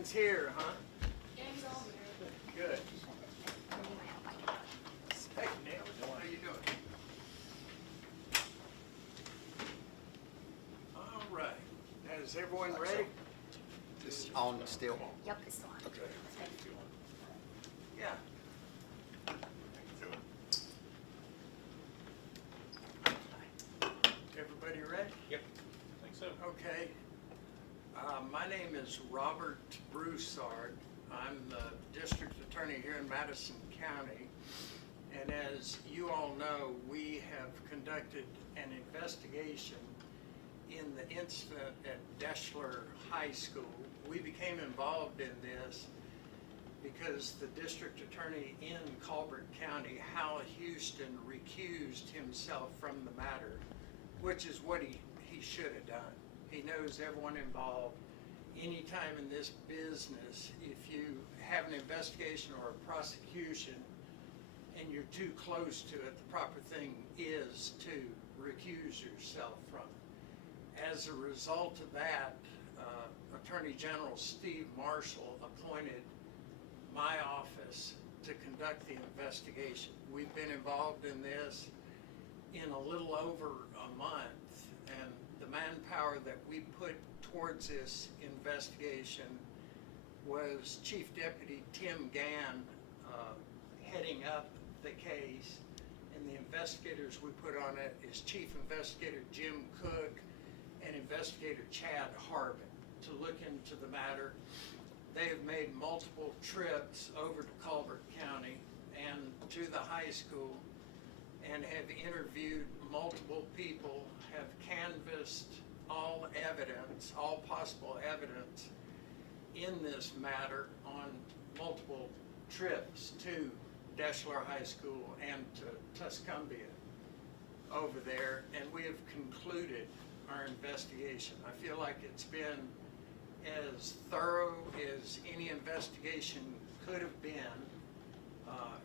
Everyone's here, huh? Gang's all there. Good. Hey, Neil, how you doing? All right. Is everyone ready? Just on still. Yep, it's on. Okay. Yeah. Everybody ready? Yep, I think so. Okay. My name is Robert Broussard. I'm the district attorney here in Madison County. And as you all know, we have conducted an investigation in the incident at Deshler High School. We became involved in this because the district attorney in Colbert County, Hal Houston, recused himself from the matter, which is what he should have done. He knows everyone involved. Anytime in this business, if you have an investigation or a prosecution and you're too close to it, the proper thing is to recuse yourself from it. As a result of that, Attorney General Steve Marshall appointed my office to conduct the investigation. We've been involved in this in a little over a month, and the manpower that we put towards this investigation was Chief Deputy Tim Gann heading up the case, and the investigators we put on it is Chief Investigator Jim Cook and Investigator Chad Harbin to look into the matter. They have made multiple trips over to Colbert County and to the high school and have interviewed multiple people, have canvassed all evidence, all possible evidence in this matter on multiple trips to Deshler High School and to Tuscumbia over there, and we have concluded our investigation. I feel like it's been as thorough as any investigation could have been.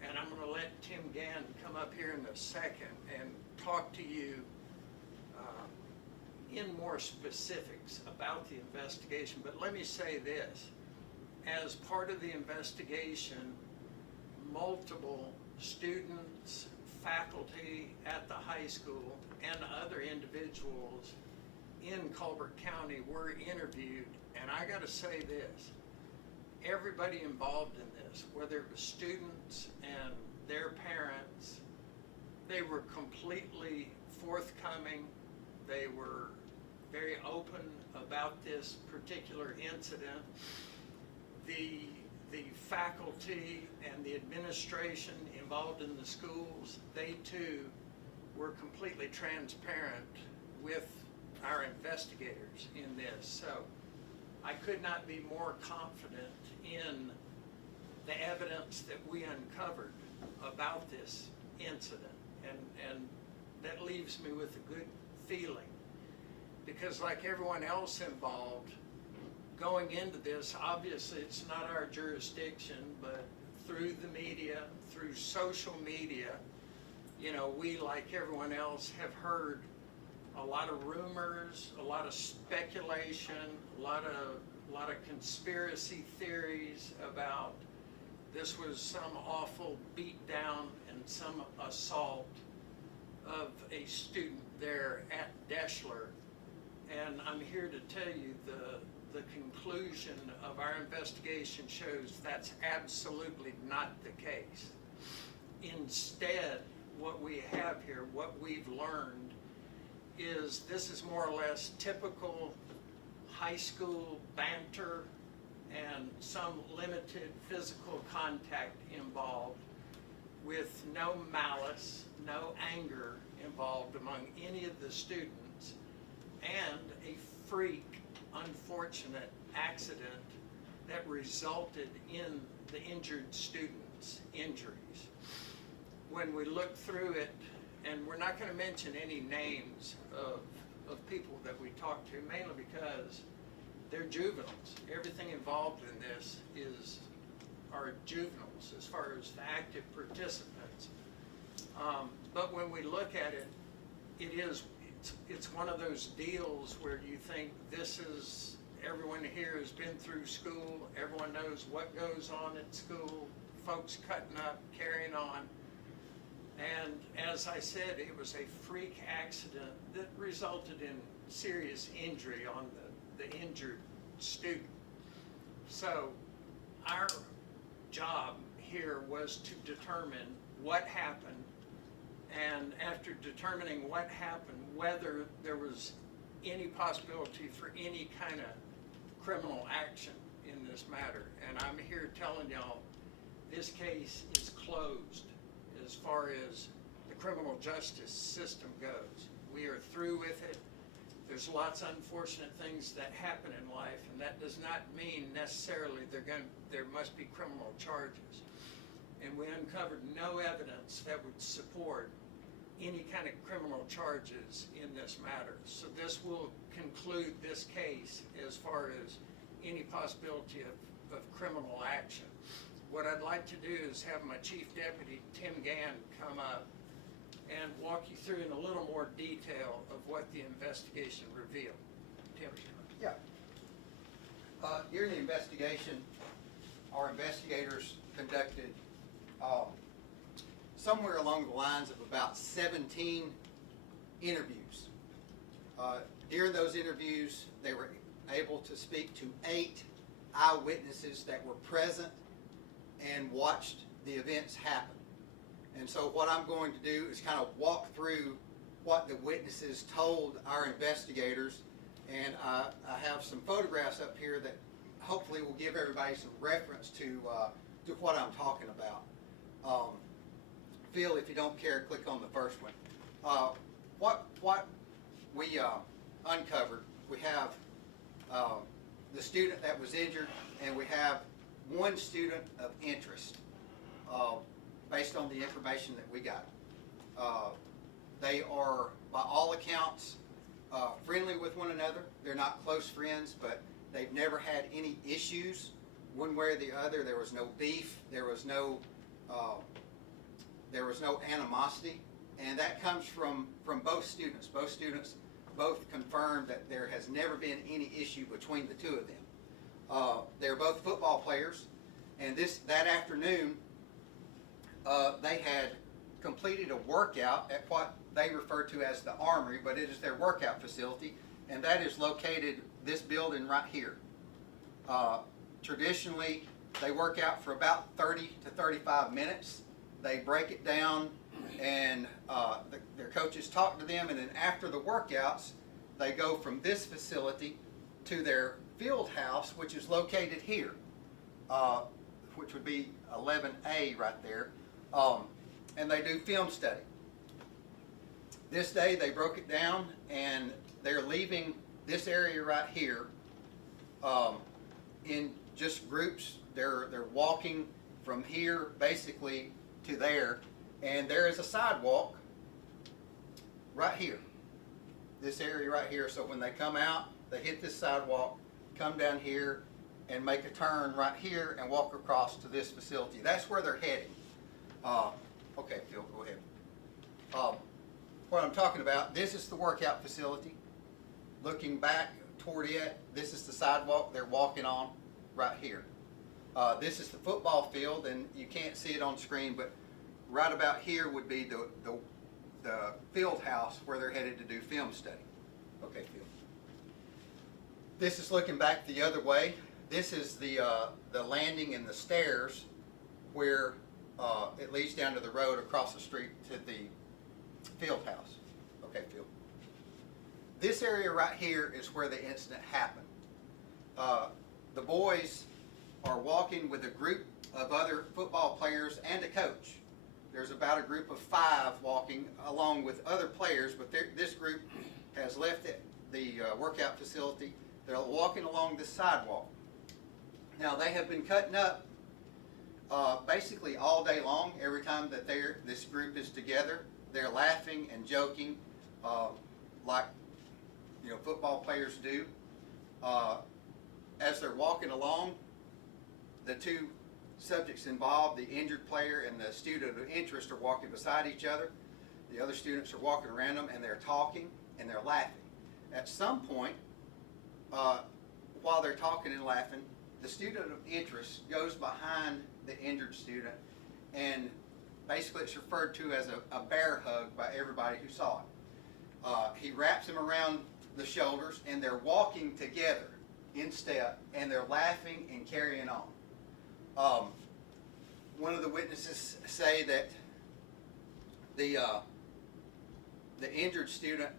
And I'm going to let Tim Gann come up here in a second and talk to you in more specifics about the investigation. But let me say this. As part of the investigation, multiple students, faculty at the high school, and other individuals in Colbert County were interviewed. And I got to say this. Everybody involved in this, whether it was students and their parents, they were completely forthcoming. They were very open about this particular incident. The faculty and the administration involved in the schools, they too were completely transparent with our investigators in this. So I could not be more confident in the evidence that we uncovered about this incident. And that leaves me with a good feeling, because like everyone else involved, going into this, obviously it's not our jurisdiction, but through the media, through social media, you know, we, like everyone else, have heard a lot of rumors, a lot of speculation, a lot of conspiracy theories about this was some awful beatdown and some assault of a student there at Deshler. And I'm here to tell you the conclusion of our investigation shows that's absolutely not the case. Instead, what we have here, what we've learned, is this is more or less typical high school banter and some limited physical contact involved, with no malice, no anger involved among any of the students, and a freak, unfortunate accident that resulted in the injured students' injuries. When we look through it, and we're not going to mention any names of people that we talked to, mainly because they're juveniles. Everything involved in this are juveniles as far as the active participants. But when we look at it, it's one of those deals where you think this is everyone here has been through school. Everyone knows what goes on at school, folks cutting up, carrying on. And as I said, it was a freak accident that resulted in serious injury on the injured student. So our job here was to determine what happened, and after determining what happened, whether there was any possibility for any kind of criminal action in this matter. And I'm here telling y'all, this case is closed as far as the criminal justice system goes. We are through with it. There's lots of unfortunate things that happen in life, and that does not mean necessarily there must be criminal charges. And we uncovered no evidence that would support any kind of criminal charges in this matter. So this will conclude this case as far as any possibility of criminal action. What I'd like to do is have my Chief Deputy, Tim Gann, come up and walk you through in a little more detail of what the investigation revealed. Tim? Yeah. During the investigation, our investigators conducted somewhere along the lines of about 17 interviews. During those interviews, they were able to speak to 8 eyewitnesses that were present and watched the events happen. And so what I'm going to do is kind of walk through what the witnesses told our investigators, and I have some photographs up here that hopefully will give everybody some reference to what I'm talking about. Phil, if you don't care, click on the first one. What we uncovered, we have the student that was injured, and we have one student of interest based on the information that we got. They are, by all accounts, friendly with one another. They're not close friends, but they've never had any issues one way or the other. There was no beef. There was no animosity, and that comes from both students. Both students both confirmed that there has never been any issue between the two of them. They're both football players, and that afternoon they had completed a workout at what they refer to as the Armory, but it is their workout facility, and that is located this building right here. Traditionally, they work out for about 30 to 35 minutes. They break it down, and their coaches talk to them, and then after the workouts, they go from this facility to their field house, which is located here, which would be 11A right there, and they do film study. This day they broke it down, and they're leaving this area right here in just groups. They're walking from here basically to there, and there is a sidewalk right here, this area right here. So when they come out, they hit this sidewalk, come down here, and make a turn right here and walk across to this facility. That's where they're heading. Okay, Phil, go ahead. What I'm talking about, this is the workout facility. Looking back toward it, this is the sidewalk they're walking on right here. This is the football field, and you can't see it on screen, but right about here would be the field house where they're headed to do film study. Okay, Phil. This is looking back the other way. This is the landing and the stairs where it leads down to the road across the street to the field house. Okay, Phil. This area right here is where the incident happened. The boys are walking with a group of other football players and a coach. There's about a group of 5 walking along with other players, but this group has left the workout facility. They're walking along this sidewalk. Now, they have been cutting up basically all day long. Every time that this group is together, they're laughing and joking like football players do. As they're walking along, the two subjects involved, the injured player and the student of interest, are walking beside each other. The other students are walking around them, and they're talking and they're laughing. At some point, while they're talking and laughing, the student of interest goes behind the injured student, and basically it's referred to as a bear hug by everybody who saw it. He wraps him around the shoulders, and they're walking together in step, and they're laughing and carrying on. One of the witnesses say that the injured student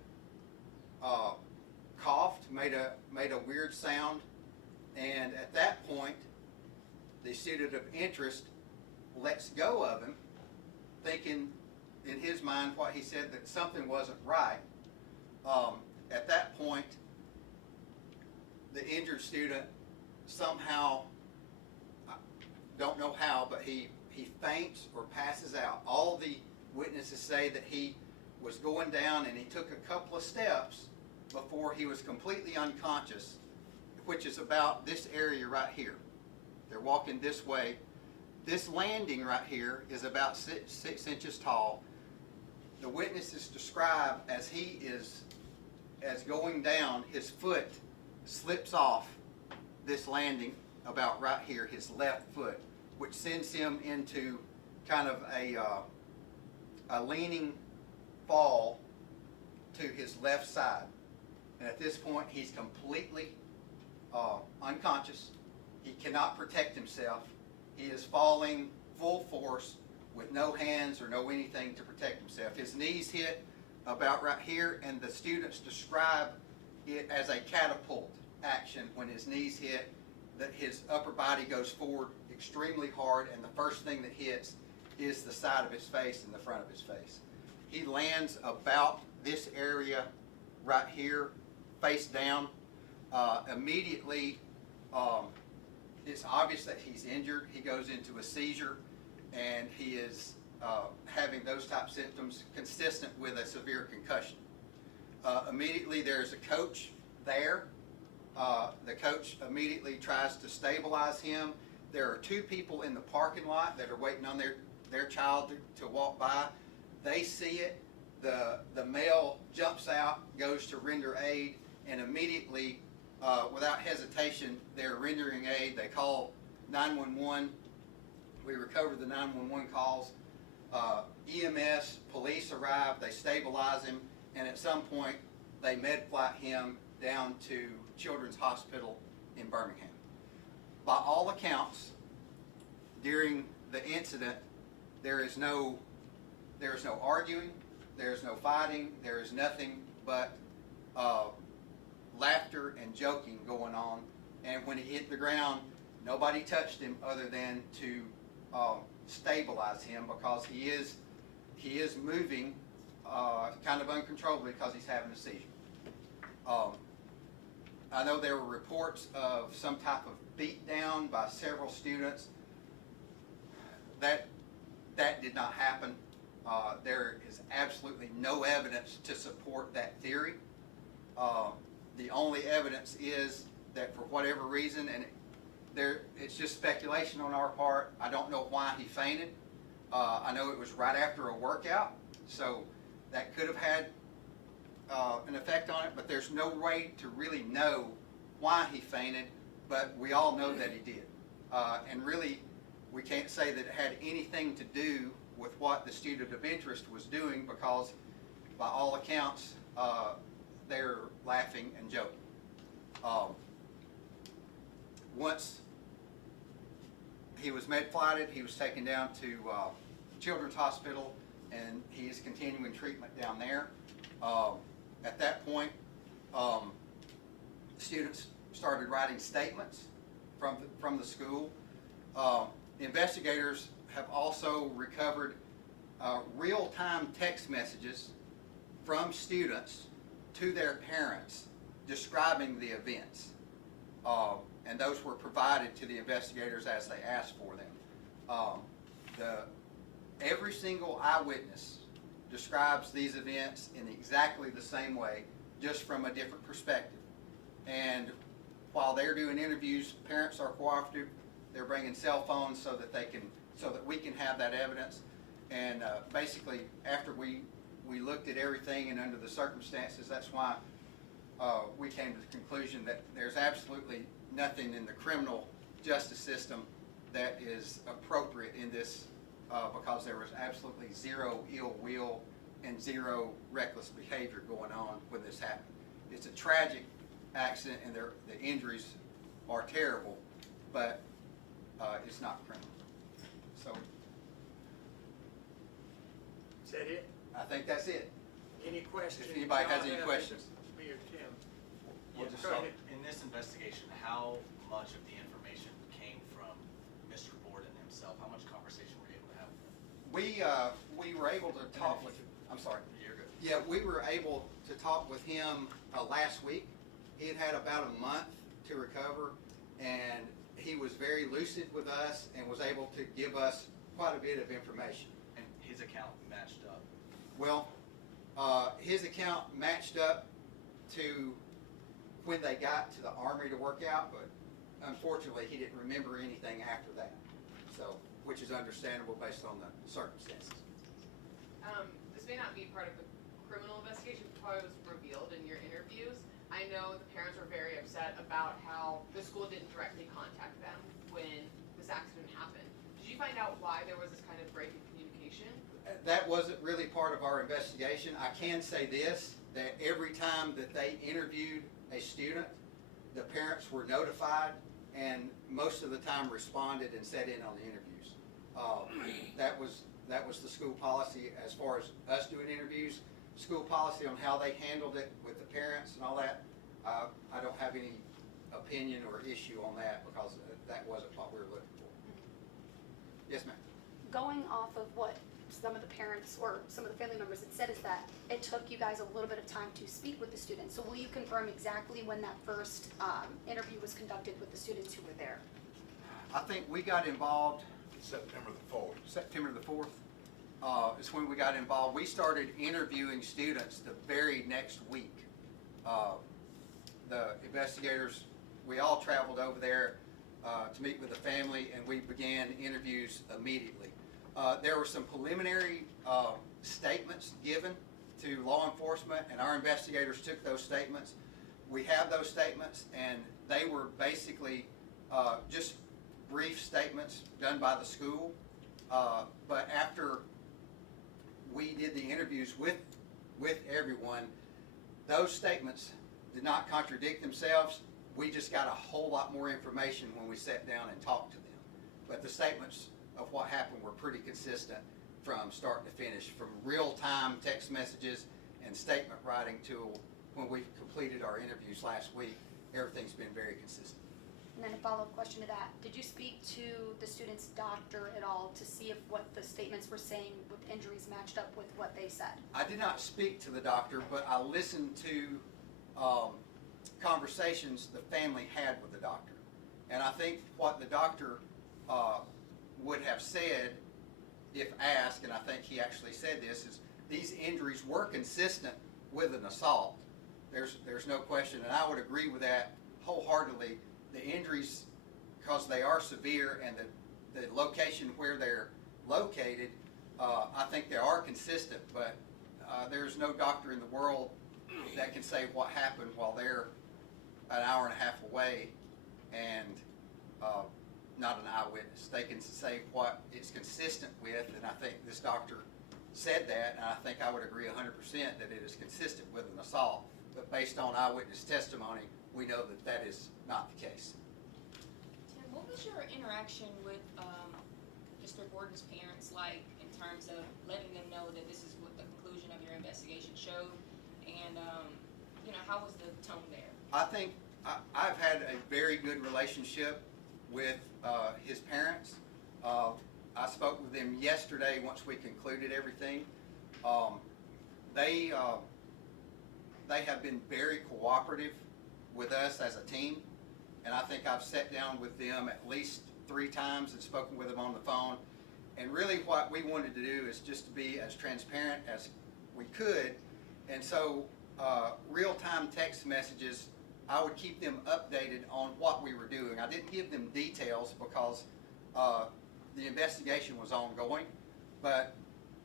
coughed, made a weird sound, and at that point, the student of interest lets go of him, thinking in his mind what he said, that something wasn't right. At that point, the injured student somehow, I don't know how, but he faints or passes out. All the witnesses say that he was going down and he took a couple of steps before he was completely unconscious, which is about this area right here. They're walking this way. This landing right here is about 6 inches tall. The witnesses describe as he is going down, his foot slips off this landing about right here, his left foot, which sends him into kind of a leaning fall to his left side. And at this point, he's completely unconscious. He cannot protect himself. He is falling full force with no hands or no anything to protect himself. His knees hit about right here, and the students describe it as a catapult action. When his knees hit, that his upper body goes forward extremely hard, and the first thing that hits is the side of his face and the front of his face. He lands about this area right here, face down. Immediately, it's obvious that he's injured. He goes into a seizure, and he is having those type symptoms consistent with a severe concussion. Immediately, there's a coach there. The coach immediately tries to stabilize him. There are 2 people in the parking lot that are waiting on their child to walk by. They see it. The male jumps out, goes to render aid, and immediately, without hesitation, they're rendering aid. They call 911. We recover the 911 calls. EMS, police arrive. They stabilize him, and at some point, they med flight him down to Children's Hospital in Birmingham. By all accounts, during the incident, there is no arguing, there is no fighting, there is nothing but laughter and joking going on. And when he hit the ground, nobody touched him other than to stabilize him, because he is moving kind of uncontrollably because he's having a seizure. I know there were reports of some type of beat down by several students. That did not happen. There is absolutely no evidence to support that theory. The only evidence is that for whatever reason, and it's just speculation on our part, I don't know why he fainted. I know it was right after a workout, so that could have had an effect on it, but there's no way to really know why he fainted, but we all know that he did. And really, we can't say that it had anything to do with what the student of interest was doing, because by all accounts, they're laughing and joking. Once he was med-flighted, he was taken down to Children's Hospital, and he is continuing treatment down there. At that point, students started writing statements from the school. Investigators have also recovered real-time text messages from students to their parents describing the events. And those were provided to the investigators as they asked for them. Every single eyewitness describes these events in exactly the same way, just from a different perspective. And while they're doing interviews, parents are cooperative. They're bringing cell phones so that we can have that evidence. And basically, after we looked at everything and under the circumstances, that's why we came to the conclusion that there's absolutely nothing in the criminal justice system that is appropriate in this, because there was absolutely zero ill will and zero reckless behavior going on when this happened. It's a tragic accident, and the injuries are terrible, but it's not criminal. So Is that it? I think that's it. Any questions? If anybody has y'all any have? questions. Me or Tim? We'll just Go start. ahead. In this investigation, how much of the information came from Mr. Borden himself? How much conversation were you able to have with him? We were able to talk with, I'm sorry. You're good. Yeah, we were able to talk with him last week. He had about a month to recover, and he was very lucid with us and was able to give us quite a bit of information. And his account matched up. Well, his account matched up to when they got to the Army to work out, but unfortunately, he didn't remember anything after that. So, which is understandable based on the circumstances. This may not be part of the criminal investigation, but probably was revealed in your interviews. I know the parents were very upset about how the school didn't directly contact them when this accident happened. Did you find out why there was this kind of break in communication? That wasn't really part of our investigation. I can say this, that every time that they interviewed a student, the parents were notified and most of the time responded and sat in on the interviews. That was the school policy as far as us doing interviews. School policy on how they handled it with the parents and all that, I don't have any opinion or issue on that because that wasn't what we were looking for. Yes, ma'am. Going off of what some of the parents or some of the family members had said is that it took you guys a little bit of time to speak with the students. So will you confirm exactly when that first interview was conducted with the students who were there? I think we got involved September the 4th. September the 4th. Is when we got involved. We started interviewing students the very next week. The investigators, we all traveled over there to meet with the family, and we began interviews immediately. There were some preliminary statements given to law enforcement, and our investigators took those statements. We have those statements, and they were basically just brief statements done by the school. But after we did the interviews with everyone, those statements did not contradict themselves. We just got a whole lot more information when we sat down and talked to them. But the statements of what happened were pretty consistent from start to finish, from real-time text messages and statement writing to when we completed our interviews last week. Everything's been very consistent. And then a follow-up question to that. Did you speak to the student's doctor at all to see if what the statements were saying with injuries matched up with what they said? I did not speak to the doctor, but I listened to conversations the family had with the doctor. And I think what the doctor would have said if asked, and I think he actually said this, is these injuries were consistent with an assault. There's no question, and I would agree with that wholeheartedly. The injuries, because they are severe, and the location where they're located, I think they are consistent, but there's no doctor in the world that can say what happened while they're an hour and a half away and not an eyewitness. They can say what it's consistent with, and I think this doctor said that, and I think I would agree 100% that it is consistent with an assault. But based on eyewitness testimony, we know that that is not the case. Tim, what was your interaction with Mr. Borden's parents like in terms of letting them know that this is what the conclusion of your investigation showed, and how was the tone there? I think I've had a very good relationship with his parents. I spoke with them yesterday once we concluded everything. They have been very cooperative with us as a team, and I think I've sat down with them at least 3 times and spoken with them on the phone. And really what we wanted to do is just to be as transparent as we could, and so real-time text messages, I would keep them updated on what we were doing. I didn't give them details because the investigation was ongoing, but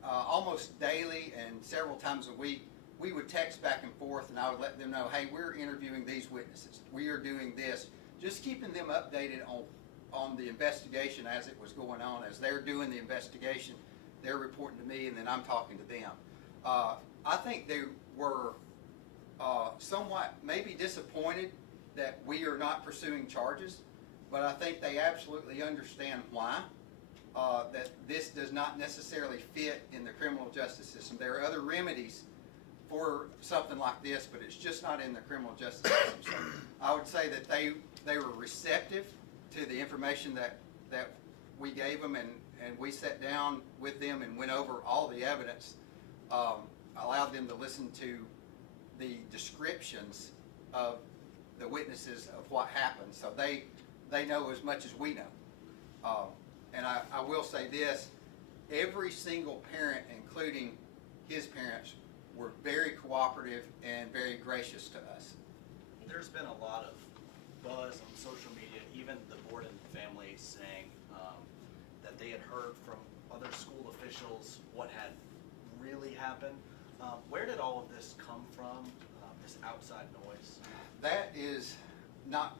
almost daily and several times a week we would text back and forth, and I would let them know, hey, we're interviewing these witnesses. We are doing this. Just keeping them updated on the investigation as it was going on. As they're doing the investigation, they're reporting to me, and then I'm talking to them. I think they were somewhat maybe disappointed that we are not pursuing charges, but I think they absolutely understand why. That this does not necessarily fit in the criminal justice system. There are other remedies for something like this, but it's just not in the criminal justice system. So I would say that they were receptive to the information that we gave them, and we sat down with them and went over all the evidence, allowed them to listen to the descriptions of the witnesses of what happened, so they know as much as we know. And I will say this, every single parent, including his parents, were very cooperative and very gracious to us. There's been a lot of buzz on social media, even the Borden family saying that they had heard from other school officials what had really happened. Where did all of this come from, this outside noise? That is not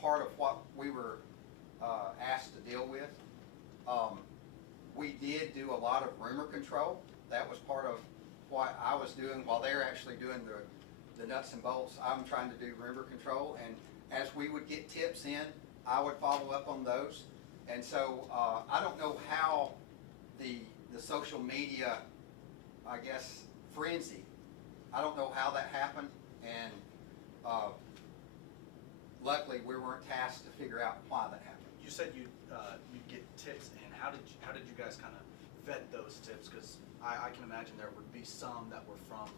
part of what we were asked to deal with. We did do a lot of rumor control. That was part of what I was doing while they're actually doing the nuts and bolts. I'm trying to do rumor control, and as we would get tips in, I would follow up on those. And so I don't know how the social media, I guess, frenzy, I don't know how that happened, and luckily we weren't tasked to figure out why that happened. You said you'd get tips in. How did you guys kind of vet those tips? Because I can imagine there would be some that were from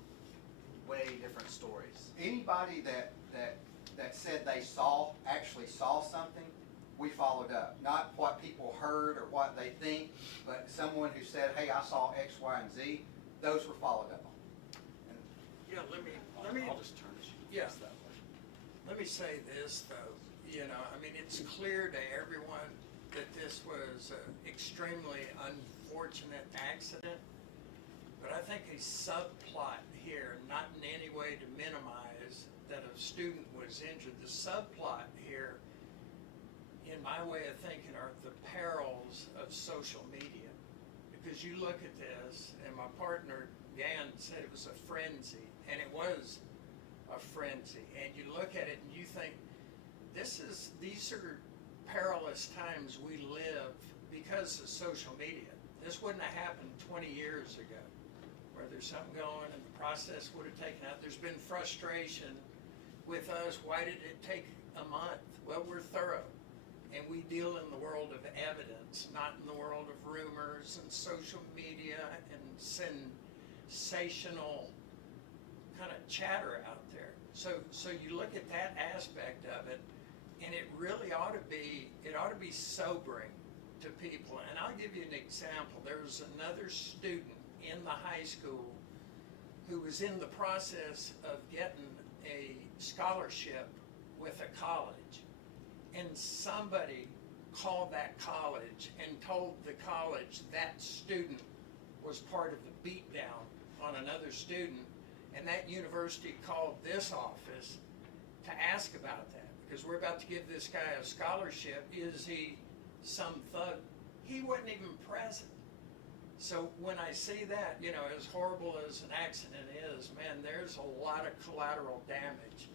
way different stories. Anybody that said they actually saw something, we followed up. Not what people heard or what they think, but someone who said, hey, I saw X, Y, and Z, those were followed up on. And Yeah, let me, I'll just turn it Yeah. that way. let me say this though, I mean, it's clear to everyone that this was an extremely unfortunate accident, but I think a subplot here, not in any way to minimize that a student was injured, the subplot here, in my way of thinking, are the perils of social media. Because you look at this, and my partner, Gan, said it was a frenzy, and it was a frenzy. And you look at it and you think, these are perilous times we live because of social media. This wouldn't have happened 20 years ago, where there's something going and the process would have taken out. There's been frustration with us. Why did it take a month? Well, we're thorough, and we deal in the world of evidence, not in the world of rumors and social media and sensational kind of chatter out there. So you look at that aspect of it, and it really ought to be sobering to people. And I'll give you an example. There was another student in the high school who was in the process of getting a scholarship with a college, and somebody called that college and told the college that student was part of the beatdown on another student, and that university called this office to ask about that, because we're about to give this guy a scholarship. Is he some thug? He wasn't even present. So when I see that, as horrible as an accident is, man, there's a lot of collateral damage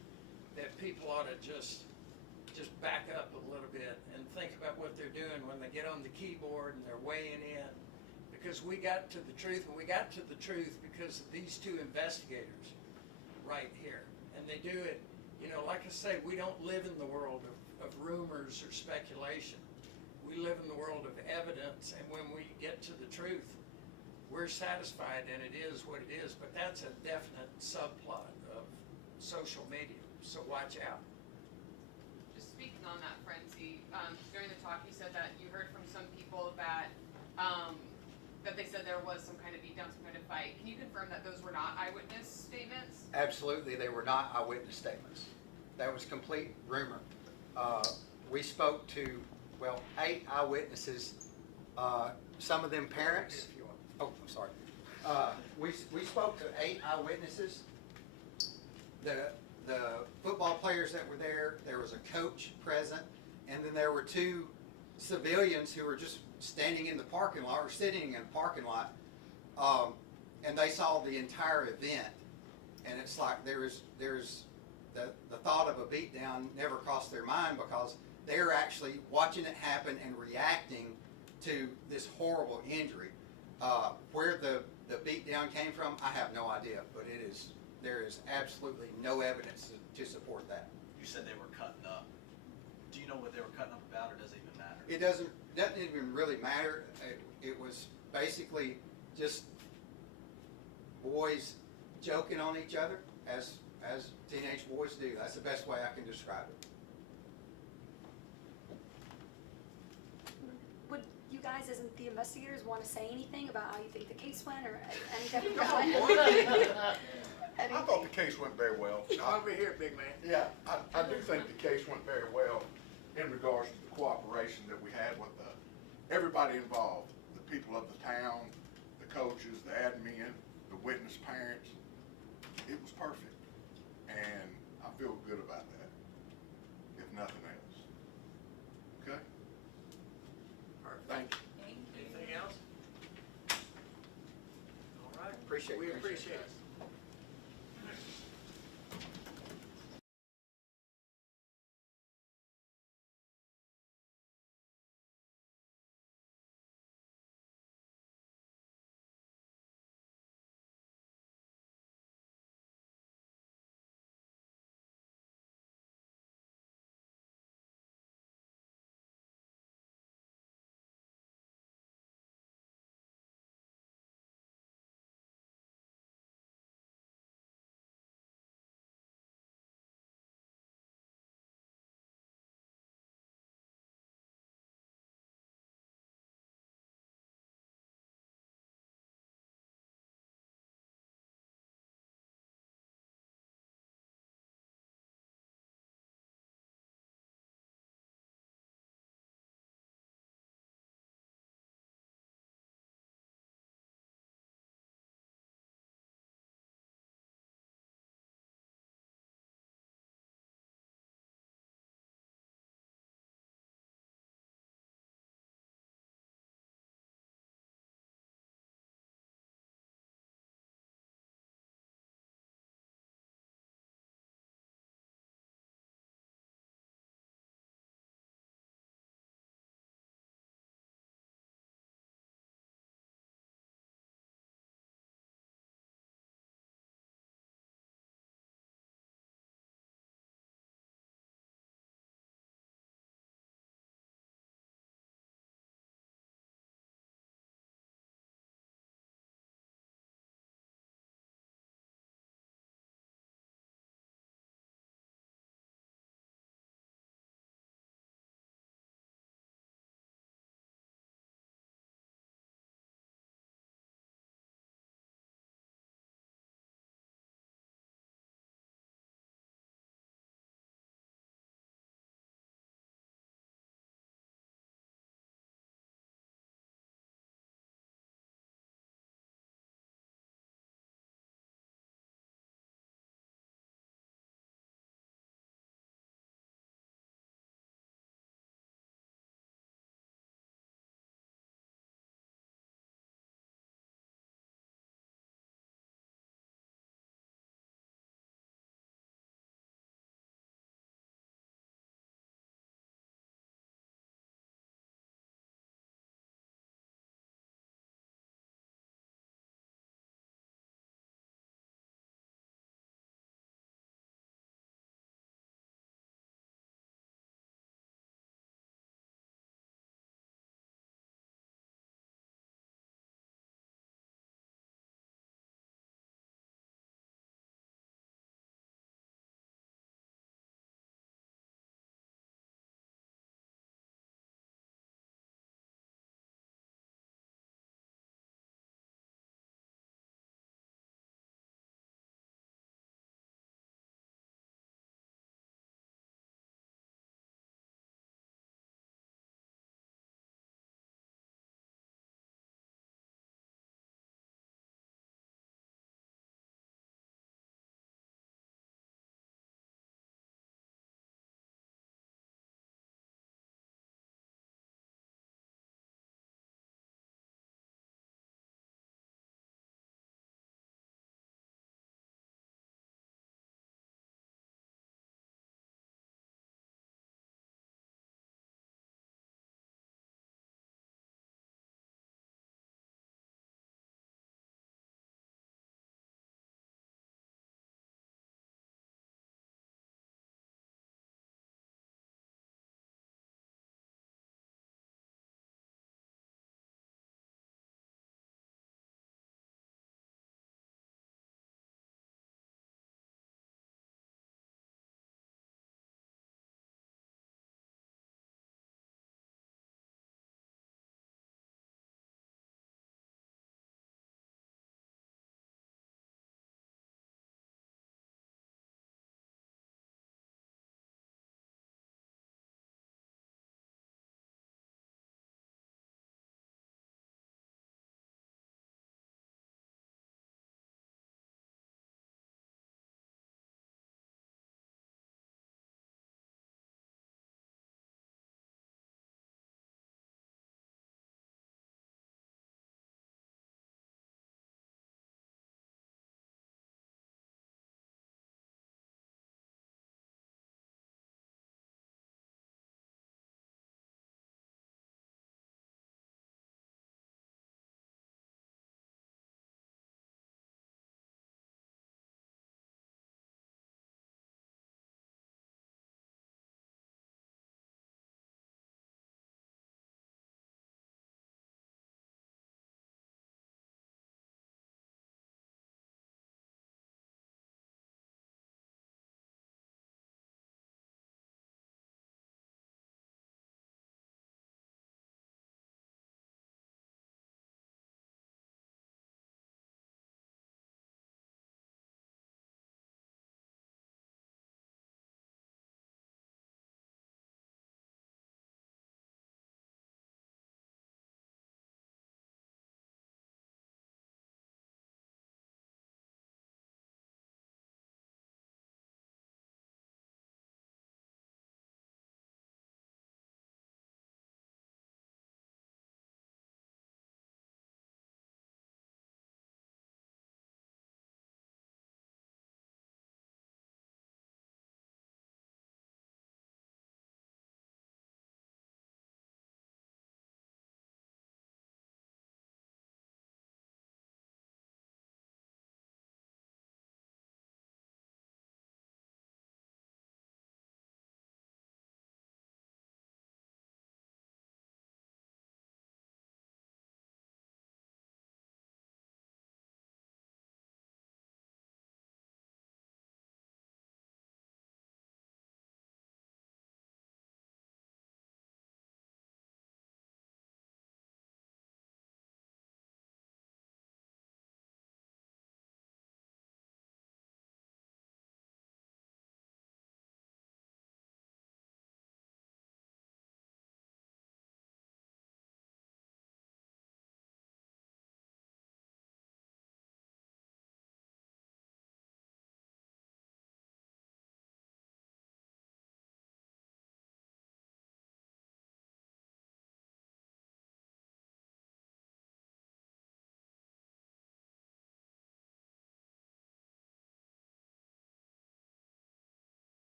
that people ought to just back up a little bit and think about what they're doing when they get on the keyboard and they're weighing in. Because we got to the truth, and we got to the truth because of these two investigators right here. And they do it, like I say, we don't live in the world of rumors or speculation. We live in the world of evidence, and when we get to the truth, we're satisfied, and it is what it is. But that's a definite subplot of social media, so watch out. Just speaking on that frenzy, during the talk you said that you heard from some people that they said there was some kind of beatdown, some kind of fight. Can you confirm that those were not eyewitness statements? absolutely, they were not eyewitness statements. That was complete rumor. We spoke to, 8 eyewitnesses, some of them parents. If you want. Oh, I'm sorry. We spoke to 8 eyewitnesses. The football players that were there was a coach present, and then there were 2 civilians who were just standing in the parking lot or sitting in the parking lot, and they saw the entire event. And it's like there's the thought of a beatdown never crossed their mind, because they're actually watching it happen and reacting to this horrible injury. Where the beatdown came from, I have no idea, but there is absolutely no evidence to support that. You said they were cutting up. Do you know what they were cutting up about, or does it even matter? It doesn't even really matter. It was basically just boys joking on each other, as teenage boys do. That's the best way I can describe it. Would you guys, as the investigators, want to say anything about how you think the case went, or any type of I thought the case went very well. Over here, big man. Yeah, I do think the case went very well in regards to the cooperation that we had with everybody involved, the people of the town, the coaches, the admin, the witness parents. It was perfect, and I feel good about that, if nothing else. Okay? Thank you. Thank you. Anything else? All right. Appreciate We it. appreciate it.